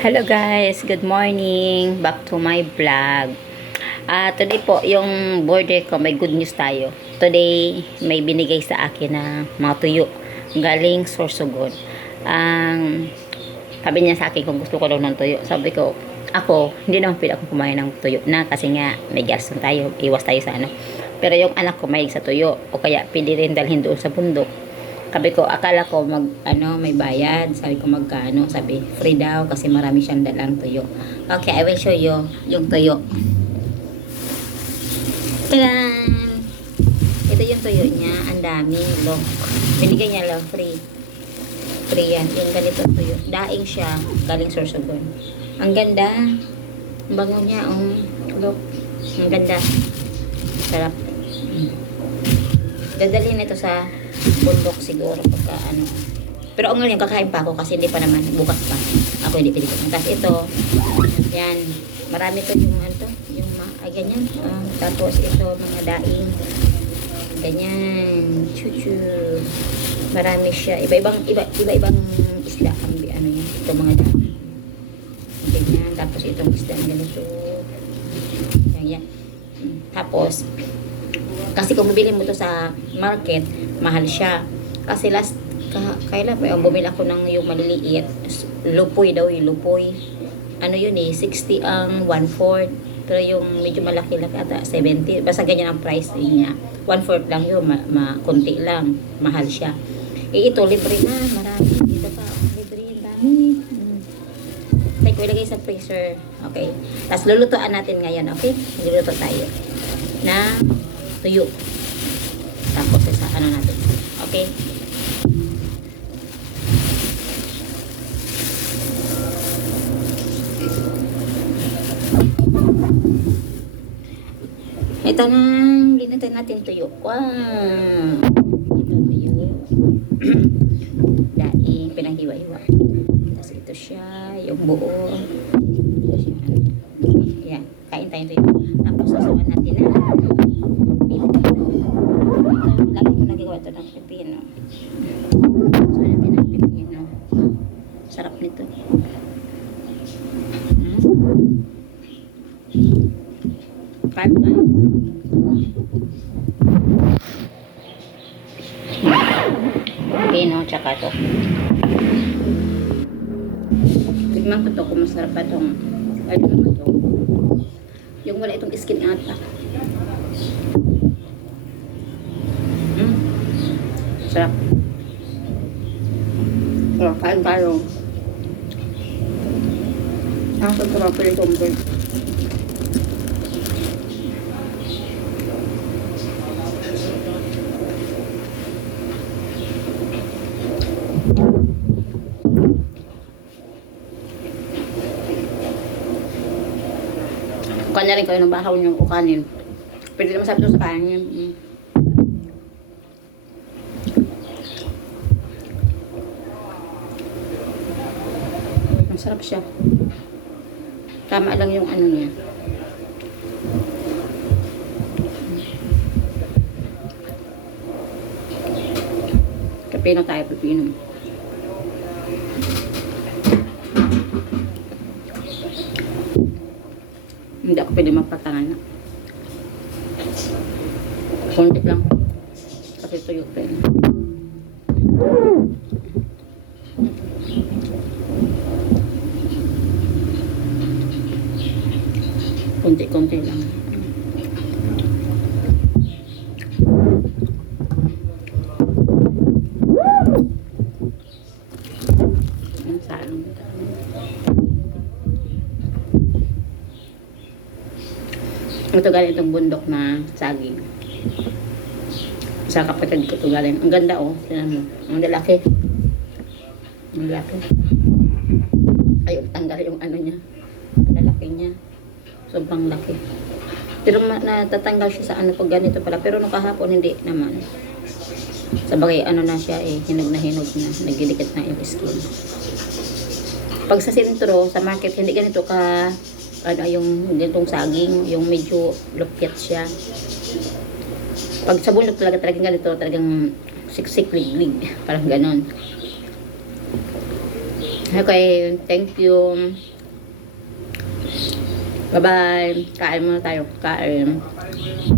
Hello guys, good morning. Back to my vlog. Today po, yung border ko, may good news tayo. Today, may binigay sa akin na mga tuyo. Galing Sorsogon. Sabi niya sa akin kung gusto ko daw ng tuyo. Sabi ko, ako, hindi naman pwede akong kumain ng tuyo na kasi nga may gas tayo, iwas tayo sa ano. Pero yung anak ko may sa tuyo o kaya pwede rin dalhin doon sa bundok. Sabi ko, akala ko may bayad. Sabi ko, magkano? Sabi, free daw kasi marami siyang dalang tuyo. Okay, I will show you yung tuyo. Tadan! Ito yung tuyo niya. Ang dami. Look. Binigay niya lang free. Free yan. Yung ganito tuyo. Daing siya. Galing Sorsogon. Ang ganda. Ang bango niya. Look. Ang ganda. Sarap. Dadalhin ito sa bundok siguro pagka ano. Pero ngayon kakain pa ako kasi hindi pa naman bukas pa. Ako hindi pwede. Tapos ito, yan. Marami to yung ano to, yung ganyan. Tapos ito mga daing. Ganyan. Chuchu. Marami siya. Iba-ibang isda ang ano yan. Ito mga daing. Ganyan. Tapos itong isda ganito. Ganyan. Tapos kasi kung bumili mo to sa market, mahal siya. Kasi kailan pa yung bumili ako ng yung maliliit. Lupoy daw yung lupoy. Ano yun 60 ang 1/4. Pero yung medyo malaki-laki ata 70. Basta ganyan ang price niya. 1/4 lang yun. Konti lang. Mahal siya. Ito, libre na. Marami. Dito pa. Libre. Dami. Take ko ilagay sa freezer. Okay. Tapos lulutuan natin ngayon. Okay? Luluto tayo. Na tuyo. Tapos sa ano natin. Okay? Ito na. Ginatan natin tuyo. Wow! Ito tuyo. Daing. Pinanghiwa-hiwa. Tapos ito siya. Yung buo. Ito siya. Ayan. Kain tayo tuyo. Tapos susukan natin na lagi ko nagawa ito ng pipino. So, natin ang pipino. Sarap nito. Kain tayo. Pipino, tsaka ito. Tignan ko ito kung masarap pa itong ano ito. Yung wala itong skin ata. Sarap. So, kain tayo. Sarap pa itong bird. Kanya rin kayo ng bahaw nyo o kanin. Pwede naman sabi ito sa kanin. Masarap siya. Tama lang yung ano niya. Pipino tayo, pipino. Hindi ako pwede magpatangan na. Konti lang. Kasi tuyo pa yun. Konti-konti lang. Ang sarang. Ito galing itong bundok na saging. Sa kapatid ko ito galing. Ang ganda Tignan mo. Ang lalaki. Ang lalaki. Ayun, tanggal yung ano niya. Ang lalaki niya. Sobrang laki. Pero natatanggal siya sa ano pag ganito pala. Pero nung kahapon hindi naman. Sabagay ano na siya hinog na. Nagdidikit na yung skin. Pag sa sentro, sa market, hindi ganito ka yung ganitong saging. Yung medyo lupit siya. Pag sa bundok talagang ganito. Talagang siksik, liglig. Parang ganon. Okay, thank you. Bye-bye. Kain muna tayo. Kain.